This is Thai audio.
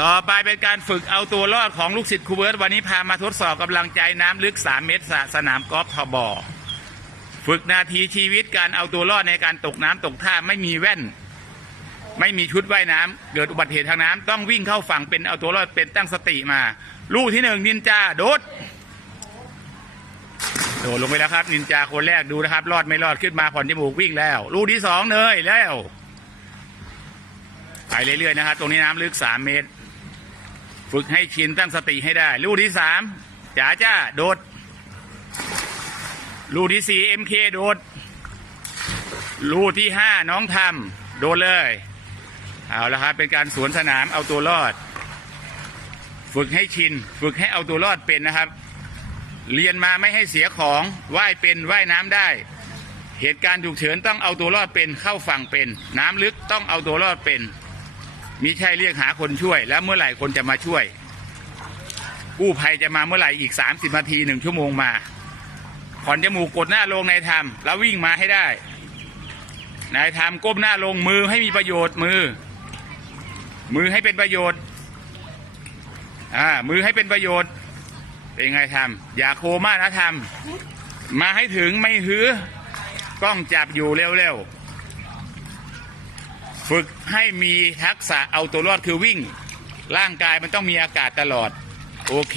ต่อไปเป็นการฝึกเอาตัวรอดของลูกศิษย์ครูเบิร์ตวันนี้พามาทดสอบกำลังใจน้ำลึก 3 เมตรสนามกอล์ฟทบฝึกนาทีชีวิตการเอาตัวรอดในการตกน้ำตกท่าไม่มีแว่น ไม่มีชุดว่ายน้ำเกิดอุบัติเหตุทางน้ำต้องวิ่งเข้าฝั่งเป็นเอาตัวรอดเป็นตั้งสติมา ลูกที่หนึ่งนินจาโดดโดดลงไปแล้วครับ นินจาคนแรกดูนะครับ รอดไม่รอดขึ้นมาผ่อนจมูกวิ่งแล้ว ลูกที่สองเนยแล้วไปเรื่อยๆนะครับ ตรงนี้น้ำลึกสามเมตร ฝึกให้ชินตั้งสติให้ได้ ลูกที่สามจ๋าจ้าโดด ลูกที่สี่เอ็มเคโดด ลูกที่ห้าน้องทำโดดเลย เอาละครับเป็นการสวนสนามเอาตัวรอด ฝึกให้ชิน ฝึกให้เอาตัวรอดเป็นนะครับ เรียนมาไม่ให้เสียของว่ายเป็นว่ายน้ำได้ เหตุการณ์ฉุกเฉินต้องเอาตัวรอดเป็นเข้าฝั่งเป็น น้ำลึกต้องเอาตัวรอดเป็น มิใช่เรียกหาคนช่วย แล้วเมื่อไหร่คนจะมาช่วย กู้ภัยจะมาเมื่อไหร่อีก30นาทีหนึ่งชั่วโมงมาผ่อนจมูกกดหน้าลงนายทำแล้ววิ่งมาให้ได้นายทำก้มหน้าลงมือให้มีประโยชน์มือ มือให้เป็นประโยชน์อ่ามือให้เป็นประโยชน์ เป็นไงทำอย่าโคม่านะทำมาให้ถึงไม่หือกล้องจับอยู่เร็วๆ ฝึกให้มีทักษะเอาตัวรอดคือวิ่ง ร่างกายมันต้องมีอากาศตลอด โอเค